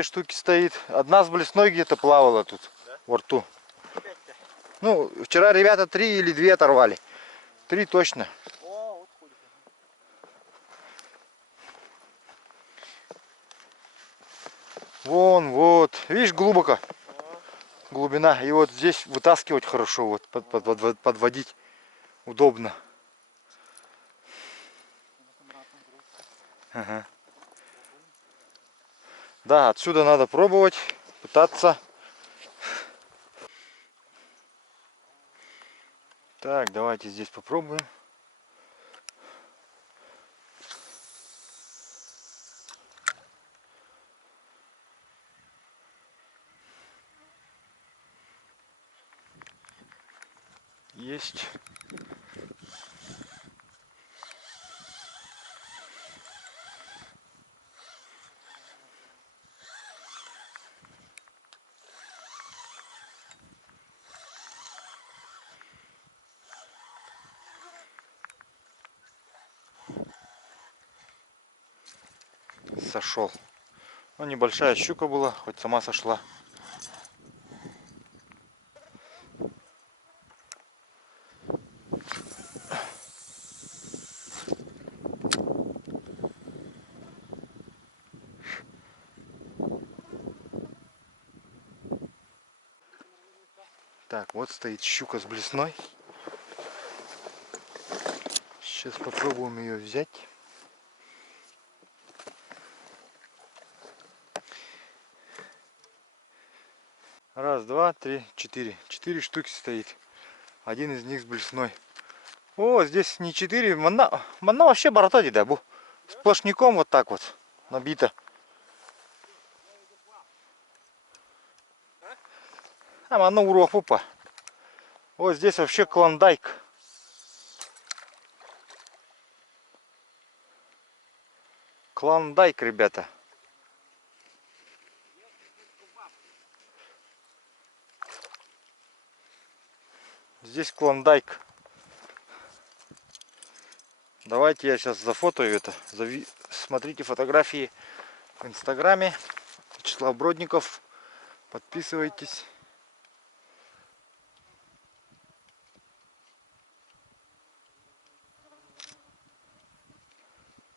две штуки стоит. Одна с блесной где-то плавала тут, да? Во рту. Ну, вчера ребята 3 или 2 оторвали. 3 точно. Вон, вот. Видишь, глубоко. Глубина. И вот здесь вытаскивать хорошо, вот подводить удобно. Ага. Да, отсюда надо пробовать, пытаться. Так, давайте здесь попробуем. Есть. Сошел. Ну, небольшая щука была, хоть сама сошла. Так, вот стоит щука с блесной. Сейчас попробуем ее взять. Раз, два, три, четыре. 4 штуки стоит. Один из них с блесной. О, здесь не 4. Она вообще боротоди, да, бу. Сплошняком вот так вот набита. А она урок пупа. Вот здесь вообще клондайк. Клондайк, ребята. Здесь клондайк. Давайте я сейчас зафотою это. Смотрите фотографии в инстаграме. Вячеслав Бродников. Подписывайтесь.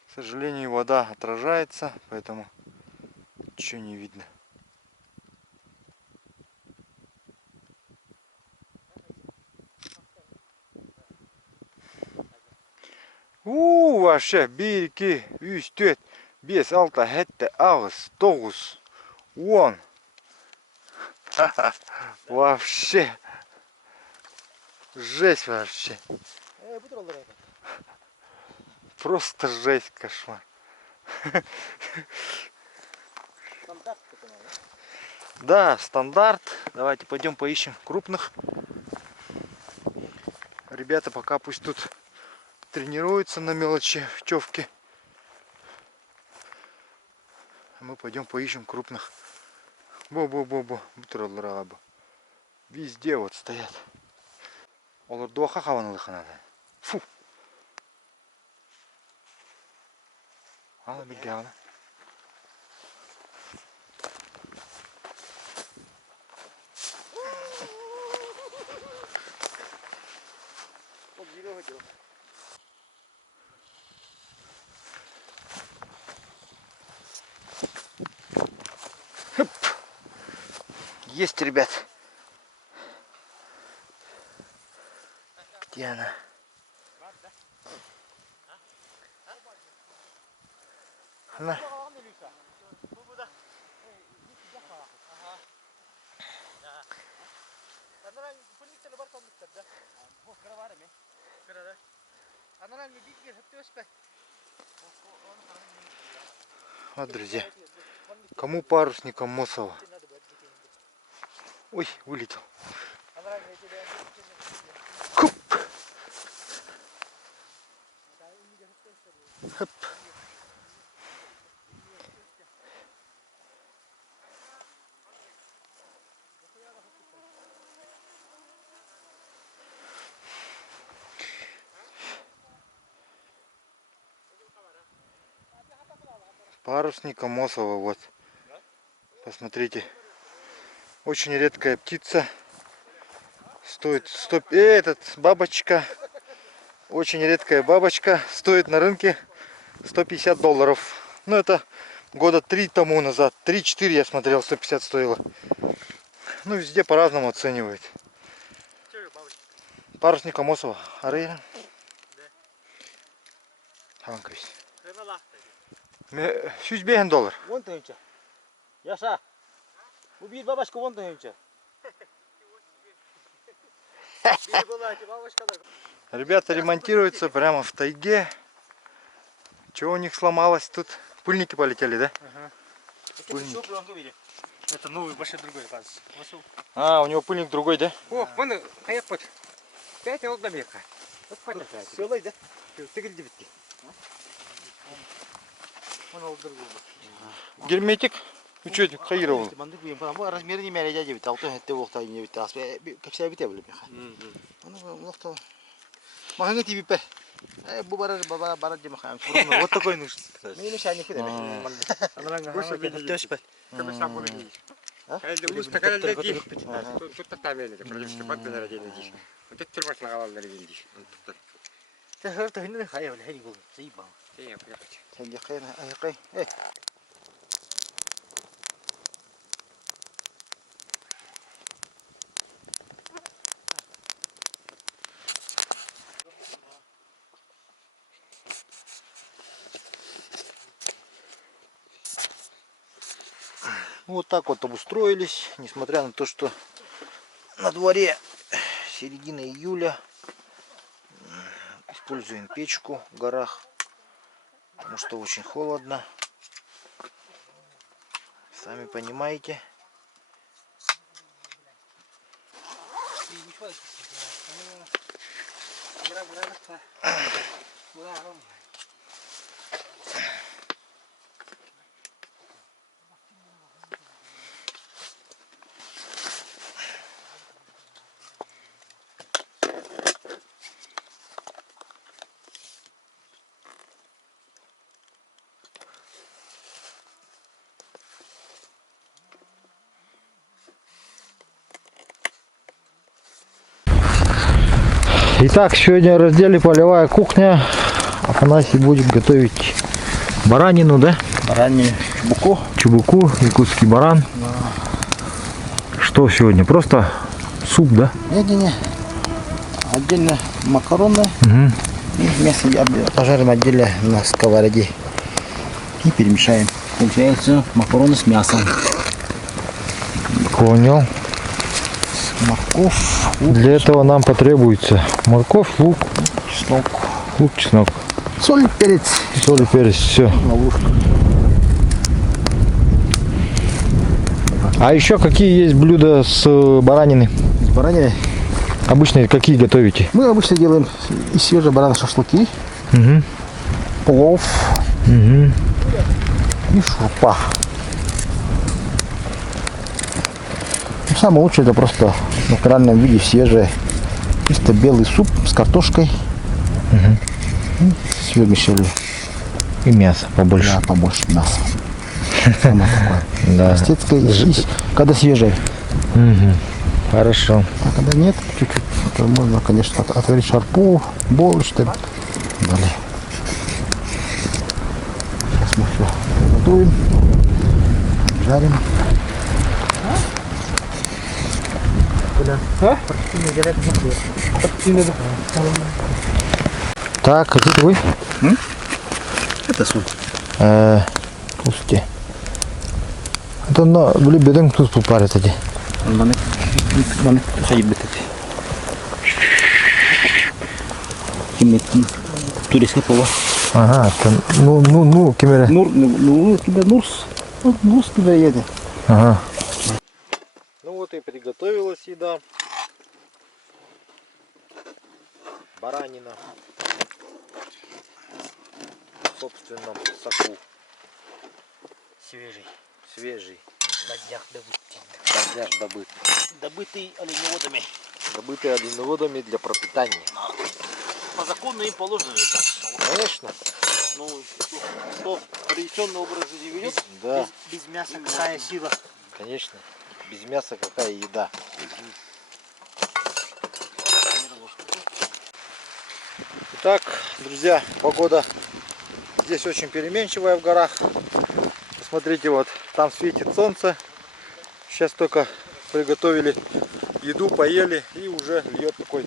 К сожалению, вода отражается, поэтому ничего не видно. Вообще, бирки, үстет, без алта, хетте, аус, тоус, вон. Вообще. Жесть вообще. Просто жесть, кошмар. Да, стандарт. Давайте пойдем поищем крупных. Ребята пока пусть тут тренируются на мелочевке. А мы пойдем поищем крупных. Бо-бо-бо-бо. Везде вот стоят. Фу. Ала бегала. Есть, ребят. Где она? Она. Вот, друзья, кому парусником Мосова? Ой, вылетел. Куп. Хоп. Парусником Мосова, вот. Посмотрите. Очень редкая птица. Стоит 100... Этот бабочка. Очень редкая бабочка. Стоит на рынке $150. Ну это года 3 тому назад. 3-4 я смотрел, 150 стоило. Ну везде по-разному оценивают. Парусник Амосова. Арейра. Ханквис. $100 Вон ты инча. Яша. Убить бабочку вон ты инча. Ребята ремонтируются прямо в тайге. Чего у них сломалось тут? Пыльники полетели, да? Ага. Это новый, большой другой, оказывается. А, у него пыльник другой, да? О, вон, а я под. 5 минут до мека. Вот пойдем. Все, да? Ты говори, девятки. Герметик? Ну что это, хаировал? Размер не меряет, я девять, а то это вот не девять, а как вся битая были. Ну что? Маханга тебе пер. Бубара демахаем. Вот такой нужен. Не мешай никуда. Больше не спать. Как сам буду видеть. Улус такая леди. Тут там я не продюсер под на родине здесь. Вот это тюрьма слагала на родине здесь. Это не хаяв, не был. Заебал. Я приехать. Я хаяна, я хай. Вот так вот обустроились, несмотря на то, что на дворе середина июля. Используем печку в горах, потому что очень холодно. Сами понимаете. Итак, сегодня в разделе полевая кухня. Афанасий будет готовить баранину, да? Баранину, чубуку. Чубуку, якутский баран. Да. Что сегодня? Просто суп, да? Не. Отдельно макароны. Угу. И мясо пожарим отдельно на сковороде. И перемешаем. Получается макароны с мясом. Понял. Морковь. Для этого нам потребуется морковь, лук, чеснок. Лук, чеснок. Соль, перец. Соль и перец, все. А еще какие есть блюда с бараниной? С бараниной? Обычно какие готовите? Мы обычно делаем из свежей бараны шашлыки. Угу. Плов. Угу. И шурпа. Самое лучшее это просто в натуральном виде свежее. Чисто белый суп с картошкой. Угу. С вермишелью. И мясо побольше. Да, побольше мяса. Самое такое. Да. Простецкое, когда свежее. Угу. Хорошо. А когда нет, чуть-чуть, то можно, конечно, отварить шарпу, борщ. Далее. Сейчас мы все готовим, жарим. Так, хотите вы? Это соль. Пусти. Это на блюдем тут попарит эти. Маны ходить бы такие. Кимет турецкая пова. Ага, это ну, кемере. Ну, тебя Нурс тебя едет. Ага. Ну вот и приготовилась еда. Баранина. В собственном соку. Свежий. На днях добытый. На днях добыт. Добытый оленеводами. Добытый оленеводами для пропитания. По закону им положено это. Конечно. Ну, кто традиционный образ жизни ведет, Да. без мяса какая сила. Конечно. Без мяса какая еда? Итак, друзья, погода здесь очень переменчивая в горах. Посмотрите, вот там светит солнце. Сейчас только приготовили еду, поели, и уже льет такой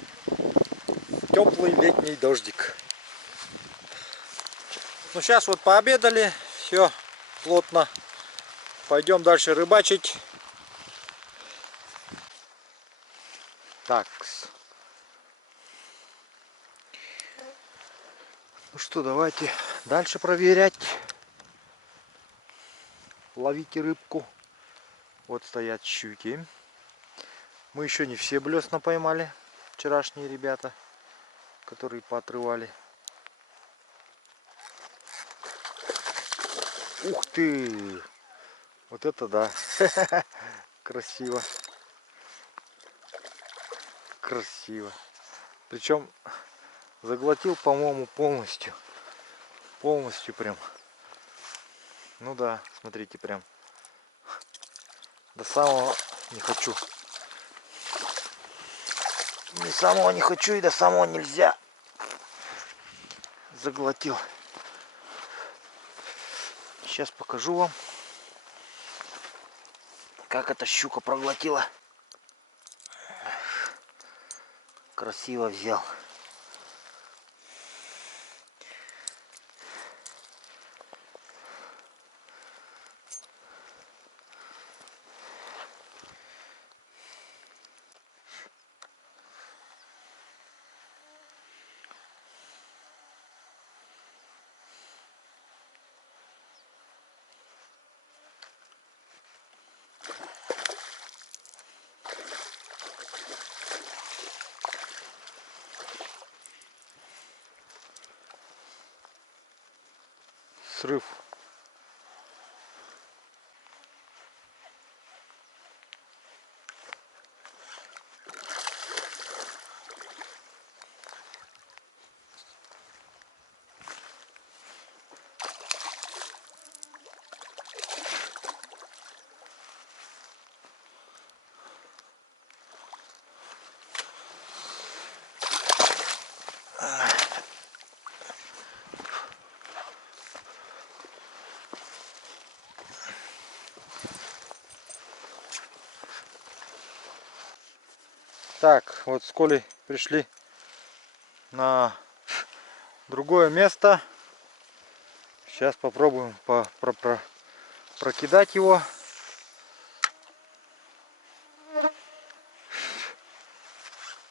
теплый летний дождик. Ну сейчас вот пообедали, все плотно. Пойдем дальше рыбачить. Так. Ну что, давайте дальше проверять. Ловите рыбку. Вот стоят щуки. Мы еще не все блесна поймали. Вчерашние ребята, которые поотрывали. Ух ты! Вот это да! Красиво. Красиво. Причем заглотил, по-моему, полностью. Полностью прям. Ну да, смотрите, прям. До самого не хочу. Ни самого не хочу и до самого нельзя. Заглотил. Сейчас покажу вам, как эта щука проглотила. Красиво взял. Срыв. Так, вот с Колей пришли на другое место. Сейчас попробуем прокидать его.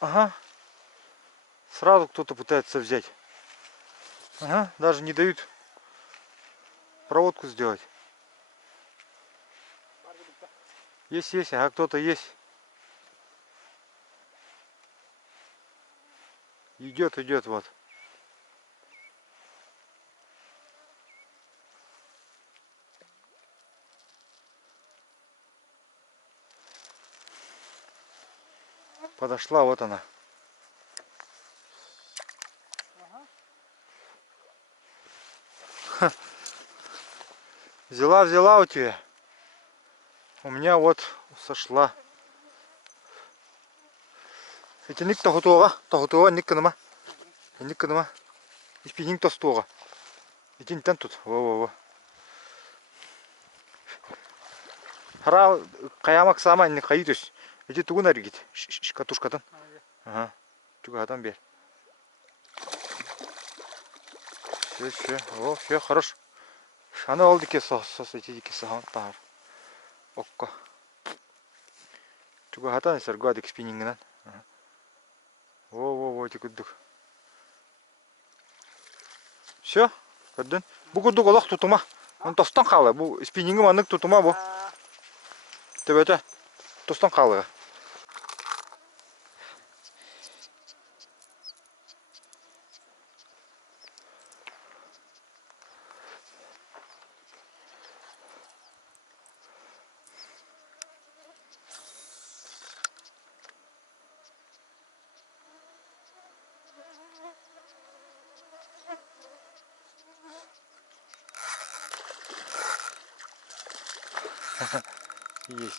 Ага. Сразу кто-то пытается взять. Ага, даже не дают проводку сделать. Есть, ага, кто-то есть. Идет, вот. Подошла, вот она. Ха. Взяла у тебя. У меня вот сошла. Эти ник тохотуга, ник нема. Испининг тостуга. Эти тен тут. Во. Хара каямак сама не кайдус. Эти тугун аргит. Катушкатан. Ага. Тугатан бер. Все. О, все, хорош. Она олдике эти дике сахан тар. Окко. Тугатан саргадик спинингнан. Во, тикудук. Все, көрдүн. Бу курдук олох тутума. Он тостон калы. Бу спиннинги манык тутума бу. Төбөтө. Тостон калы. Есть.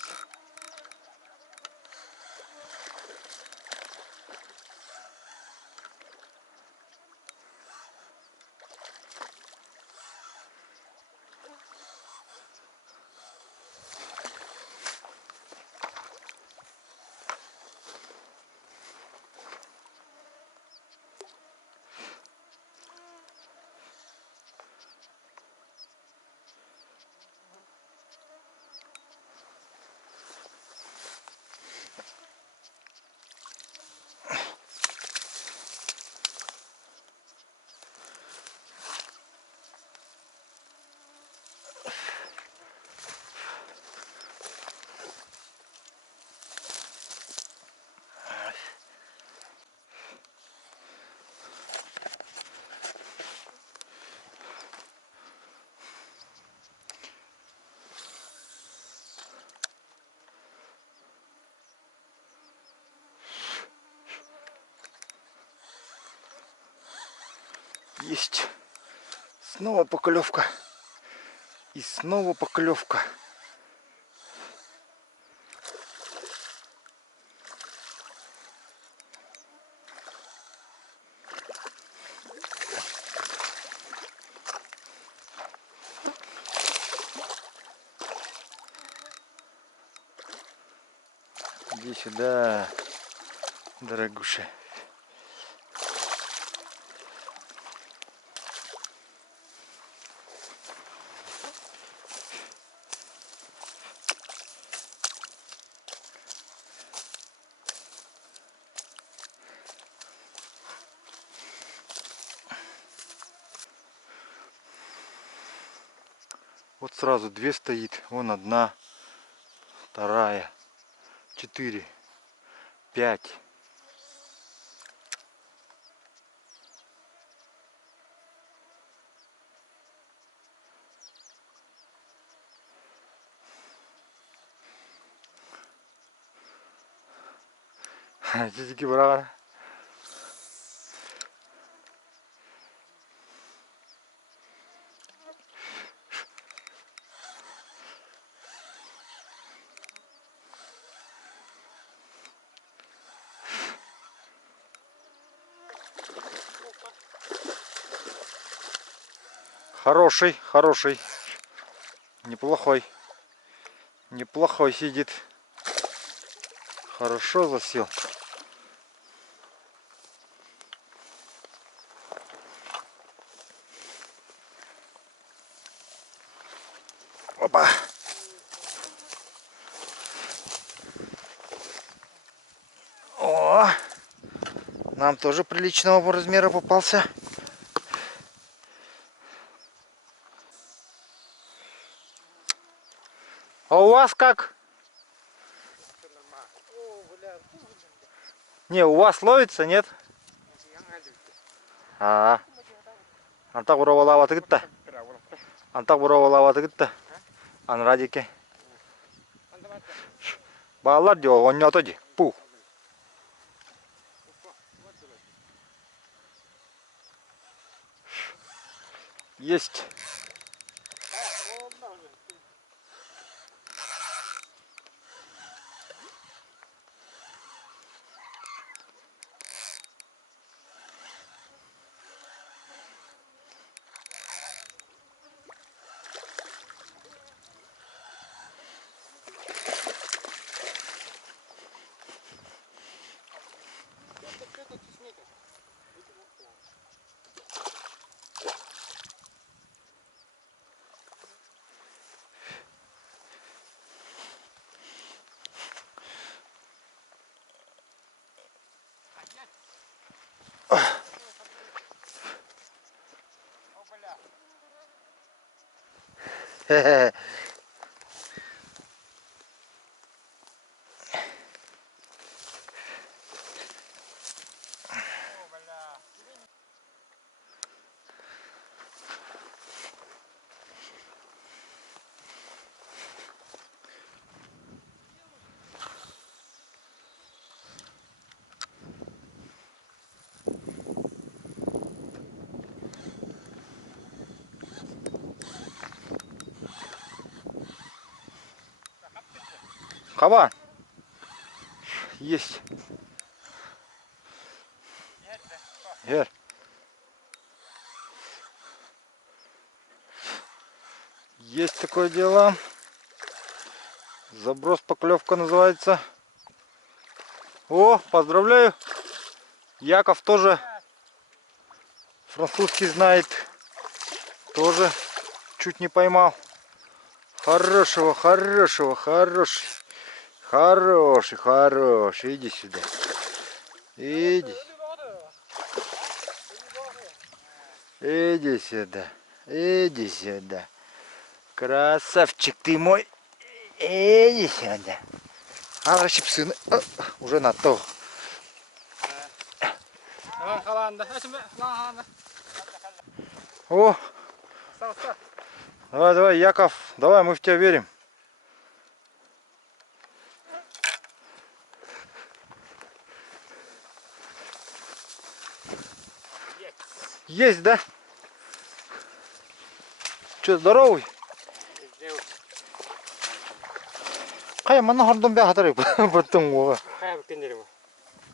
Есть. Снова поклевка. И снова поклевка. Иди сюда, дорогуша. Вот сразу две стоит. Вон одна, вторая, 4, 5. Чики брагана. Хороший, хороший. Неплохой. Неплохой сидит. Хорошо засел. Опа. О, нам тоже приличного размера попался. А у вас как? Не, у вас ловится, нет? Антак буравалаваты гитта. Антак буравалаваты гитта. Анрадике. Балар дио оннято ди. Пу. Есть. Хе-хе. Кабан. Есть. Гер. Есть такое дело. Заброс, поклевка называется. О, поздравляю. Яков тоже французский знает. Тоже чуть не поймал. Хороший. Хороший. Иди сюда. Иди. Иди сюда. Иди сюда. Красавчик ты мой. Иди сюда. А, щипсы. Уже на то. О! Давай, Яков. Давай, мы в тебя верим. Есть, да? Че, здоровый? Кай, мана хордон бе хатары баттың оға. Кай бекендер бу.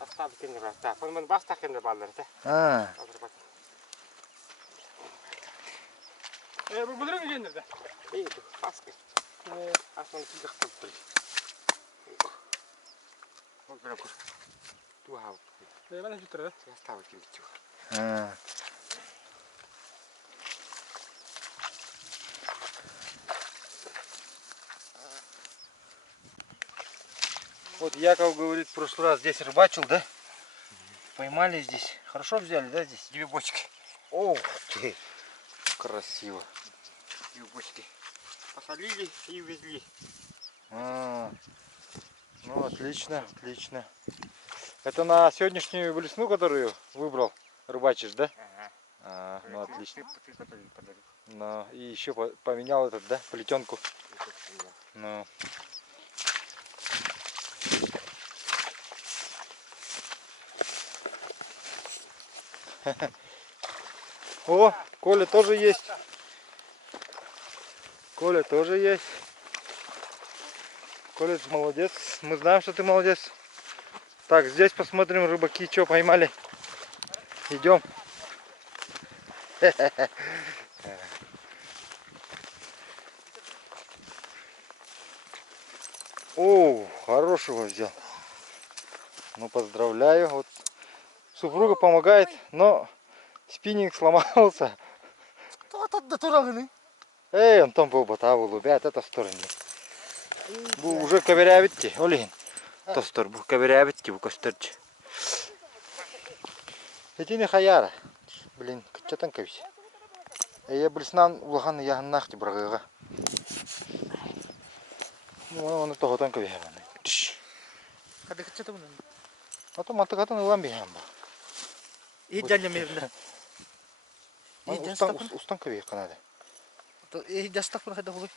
Аста бекендер. Та, мен бас такендер балдар та. А. Бу бүлрен кендер да. Паска. Асман тизек туттыр. Вот бирок. Ту хау. Бана туттыр да. Я став кендер. А. Вот Яков говорит, в прошлый раз здесь рыбачил, да? Поймали здесь. Хорошо взяли, да, здесь? 2 бочки. Ох ты, красиво. 2 бочки. Посолили и увезли. А, ну отлично. Это на сегодняшнюю блесну, которую выбрал, рыбачишь, да? Ага. А, ну отлично. Ну, и еще поменял этот, да, плетенку. Ну. О, Коля тоже есть. Коля, ты молодец. Мы знаем, что ты молодец. Так, здесь посмотрим, рыбаки что поймали. Идем. О, хорошего взял. Ну, поздравляю. Вот супруга помогает, но спиннинг сломался. Эй, он там был батаву, лубят, это в стороне. Уже ковырявите, Олин. То стор, ковырявите, bu костерчи. Эти не хаяра. Блин, что там ковись? Я блеснан улахан я нахти брагага. Ну, он это готан ковись. Кадык что там? А то мата гатан ламби хамба. И дядя мирна. Устан ковись канада. То и дастак про это хуй.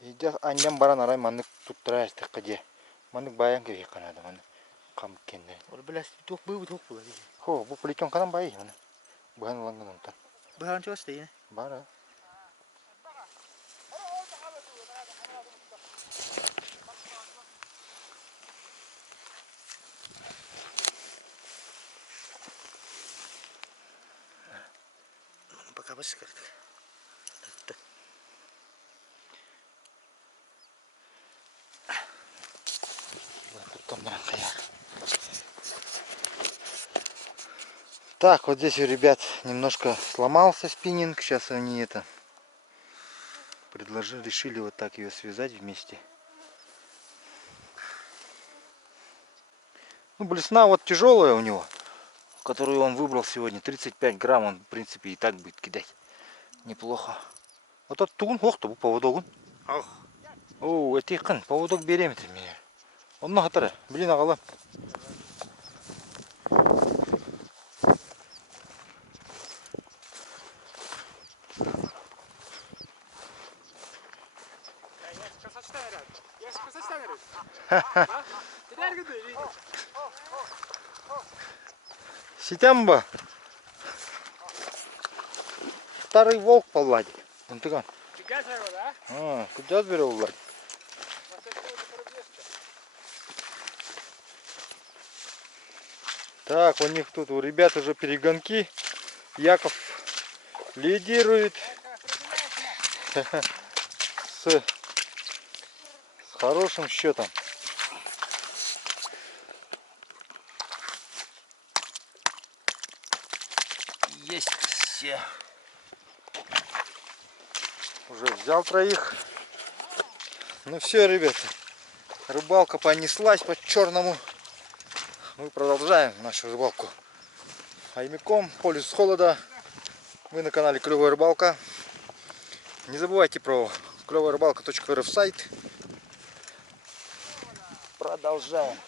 Иди анням баран арай маннык туттырайс тыккаде. Маннык баян ковись канада маны. Кам кенде. Ор белас тух бу тух бу. Хо, бу плетен канан бай маны. Баан ланган онтан. Баан чо стей. Бара. Пока баскар. Так, вот здесь у ребят немножко сломался спиннинг. Сейчас они это решили вот так ее связать вместе. Ну, блесна вот тяжелая у него, которую он выбрал сегодня. 35 грамм он, в принципе, и так будет кидать. Неплохо. Вот этот тугун, ох, то поводок. О, это их поводок берем меня. Он на хатара, блин, агала. Ситямба. Старый волк повладит. Он тыган. А, куда беру владь? Так, у них тут у ребят уже перегонки. Яков лидирует с хорошим счетом. Есть все. Уже взял троих. Ну все, ребята. Рыбалка понеслась по черному. Мы продолжаем нашу рыбалку. Аймяком, полюс холода. Вы на канале Клевая Рыбалка. Не забывайте про клеваярыбалка.рф сайт. Продолжаем.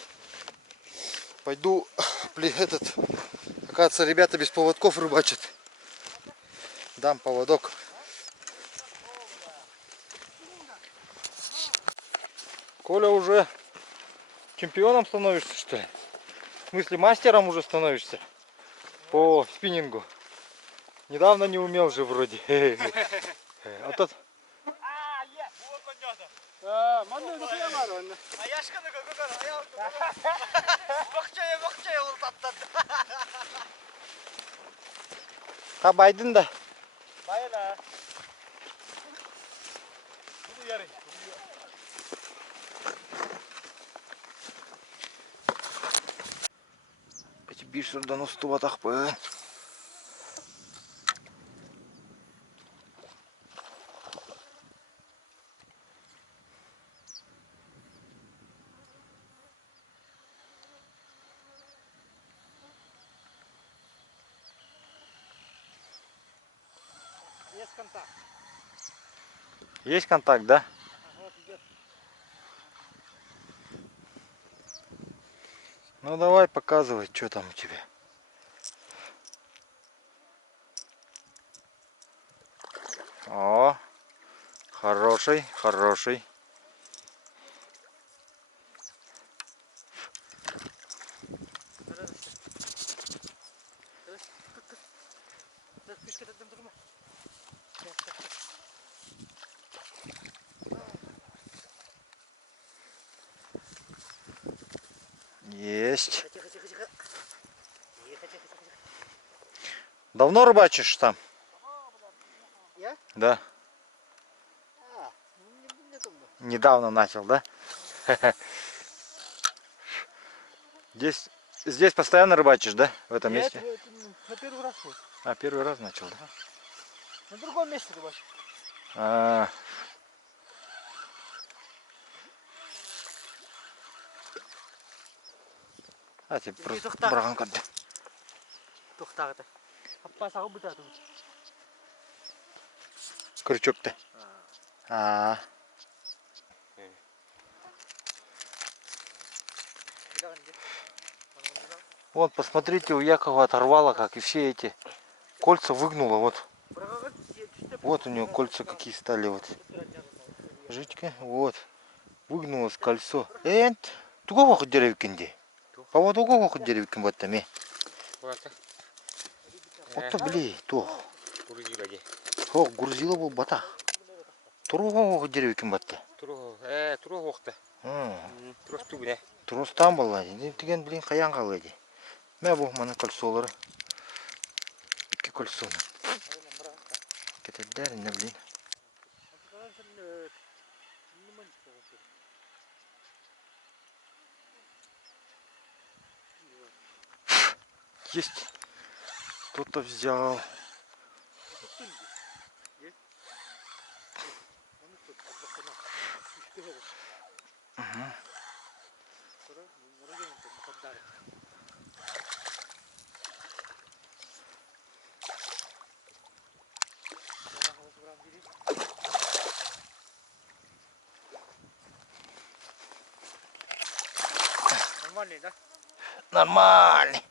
Пойду оказывается, ребята без поводков рыбачат. Дам поводок. Коля, уже чемпионом становишься, что ли? В смысле, мастером уже становишься по спиннингу. Недавно не умел же вроде. А тот... Байдың да. Bir şuradan ustu batak be. Есть контакт. Есть контакт, да? Ну давай показывай, что там у тебя. О, хороший, хороший. Есть. Давно рыбачишь там? Я? Да. Недавно начал, да? Здесь постоянно рыбачишь, да? В этом месте? На первый раз. Вот. А, первый раз начал, да? На другом месте рыбачу. А, тебе просто браған қады. Тоқтағыды. Аппасағы бұтады. Крючок-то. А. Вот, посмотрите, у Якова оторвало, как и все эти кольца выгнуло. Вот. Вот у него кольца какие стали. Вот. Жичка, вот. Выгнулось кольцо. Туго вахыт деревикинде. Поводуго вахыт деревикин в этом. Вот то, блин, то. Хох, грузила был бата. Туруго вахыт деревикин батты. Туруго вақты. Турус түгіне. Турус там был, деген, блин, қаян қалайды. Мә бұл мана кольцолары. Екі кольцоны. Кетелдеріне, блин. Есть. Кто-то взял. Угу. Нормальный, да? Нормальный.